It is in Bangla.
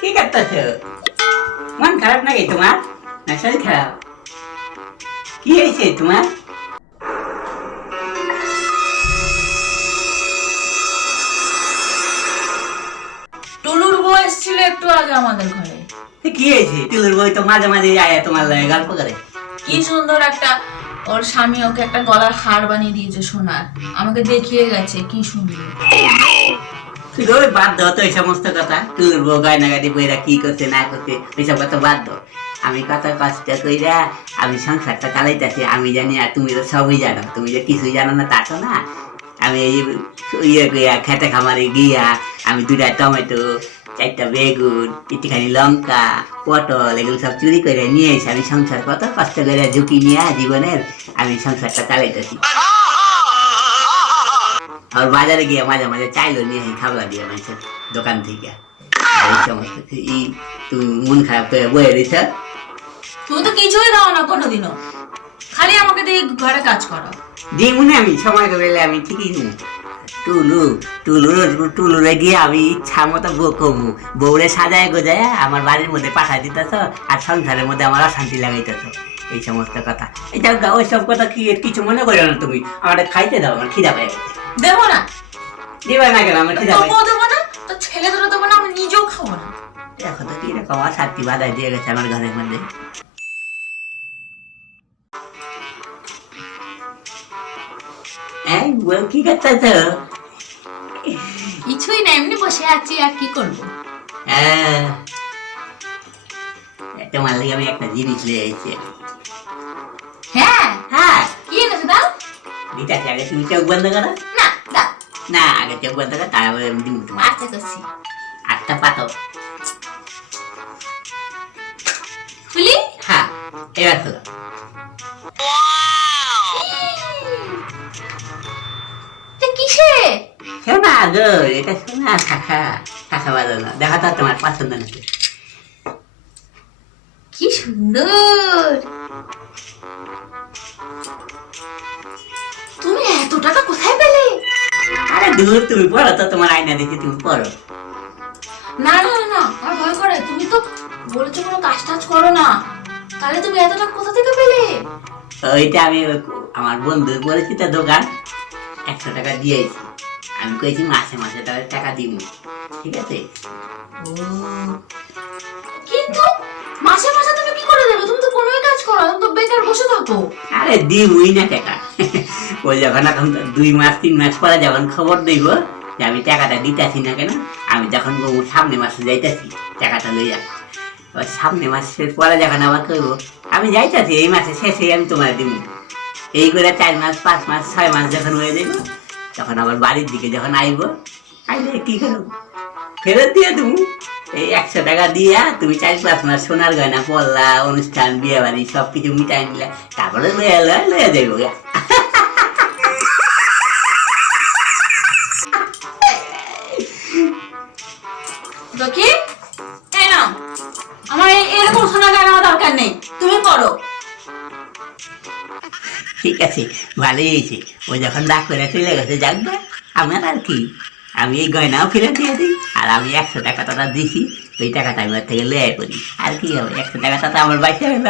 কি করতেছ? মন খারাপ নাকি তোমার? না শরীর খারাপ? কি হয়েছে তোমার? টুলুর বউ এসেছিল একটু আগে আমাদের ঘরে। কি হয়েছে? টুলুর বই তো মাঝে মাঝে আয়া তোমার লাগে গল্প করে। কি সুন্দর একটা ওর স্বামী ওকে একটা গলার হার বানিয়ে দিয়েছে সোনার, আমাকে দেখিয়ে গেছে কি সুন্দর। তুই বাদ দাও তো এই সমস্ত কথা। টুলুর বউ গয়নাগাটি বইরা কি করছে না করছে এইসব কথা বাদ দাও। আমি কত কষ্ট কইরা আমি সংসারটা চালাইতেছি আমি জানি, আর তুমি তো সবই জানো। তুমি যে কিছুই জানো না তা তো না। আমি এই ইয়ে গিয়া খেতে খামারে গিয়া আমি 2টা টমেটো, 4টা বেগুন, একটুখানি লঙ্কা, পটল এগুলো সব চুরি করে নিয়ে এসে আমি সংসার কত কষ্ট করে ঝুঁকি নিয়ে জীবনের আমি সংসারটা চালাইতেছি। আর বাজারে গিয়ে মাঝে মাঝে চাইলো নিয়ে খাবলা দিয়ে মানুষের দোকান থেকে। এই সমস্ত তুমি মন খারাপ করে বয়ে দিছ। তুমি তো কিছুই দাও না কোনোদিনও, খালি আমাকে দিয়ে ঘরে কাজ করো। যে মনে আমি সময় পেলে আমি ঠিকই নি। টুলুরে গিয়ে আমি ইচ্ছা মতো কমু বউরে সাজায় গোজায় আমার বাড়ির মধ্যে পাঠাই দিতেছ, আর সংসারের মধ্যে আমার অশান্তি লাগাইতেছ। এই সমস্ত কথা এটা ওই সব কথা কি কিছু মনে করো না তুমি। আমার খাইতে দাও, আমার খিদা পাই। দেবো না। দেবা না কেন? আমার খিদা পাই। দেবো না তো ছেলে দুটো দেবো না, আমি নিজেও খাবো না। দেখো তো কিরকম অশান্তি বাধাই দিয়ে গেছে আমার ঘরের মধ্যে। কি করতেছ? কিছুই না, এমনি বসে আছি, আর কি করবো। তোমার লাগে আমি একটা জিনিস নিয়ে এসেছি। হ্যাঁ হ্যাঁ, কি এনেছো দাও? দিতাছি, আগে তুমি চোখ বন্ধ করো। না দাও। না, আগে চোখ বন্ধ করো, তারপরে আমি দিব তোমার। আচ্ছা করছি। আটটা পাতো। খুলি? হ্যাঁ, এবার খোলো। কিসে? শোনা গো, এটা শোনা শাখা শাখা বাজানো। দেখা তো তোমার পছন্দ নাকি? কি সুন্দর। তুমি এত টাকা কোথায় পেলে? আরে দূর, তুমি পড়ো তো, তোমার আয়না দেখে তুমি পড়ো। না না না, আমার ভয় করে। তুমি তো বলেছো কোনো কাজ টাজ করো না, তাহলে তুমি এত টাকা কোথা থেকে পেলে? ওইটা আমি আমার বন্ধু বলেছি তো দোকান 100 টাকা দিয়েছি। আমি কইছি মাসে মাসে তাহলে টাকা দিব, ঠিক আছে? কিন্তু মাসে মাসে তুমি কি করে দেবে? তুমি তো কোনোই কাজ করো না, তুমি তো বেকার বসে থাকো। আরে দিবই না টাকা। ওই যখন এখন 2 মাস 3 মাস পরে যখন খবর দিব যে আমি টাকাটা দিতেছি না কেন, আমি যখন সামনে মাসে যাইতেছি টাকাটা লইয়া, সামনে মাসের পরে যখন আবার করবো আমি যাইতেছি এই মাসে শেষে আমি তোমার দিব। এই করে 4 মাস 5 মাস 6 মাস যখন হয়ে যাইব, তখন আবার বাড়ির দিকে যখন আইব, আইলে কি করবো, ফেরত দিয়ে দেবো। এই 100 টাকা দিয়া তুমি 4-5 মাস সোনার গয়না পড়লা, অনুষ্ঠান বিয়ে বাড়ি সবকিছু মিটাই নিলে, তারপরে লইয়া যাইব। দেখি আমার এরকম সোনার গয়না আমার দরকার নেই, তুমি পড়ো। ঠিক আছে, ভালোই হয়েছে। ও যখন রাগ করে চলে গেছে, যাকবে আমার আর কি। আমি এই গয়নাও ফেরত দিয়ে দিই, আর আমি 100 টাকা দিছি, ওই টাকাটা আমি ওর থেকে লইয়া করি। আর কি হবে, 100 টাকাটা তো আমার বাইসে গেল।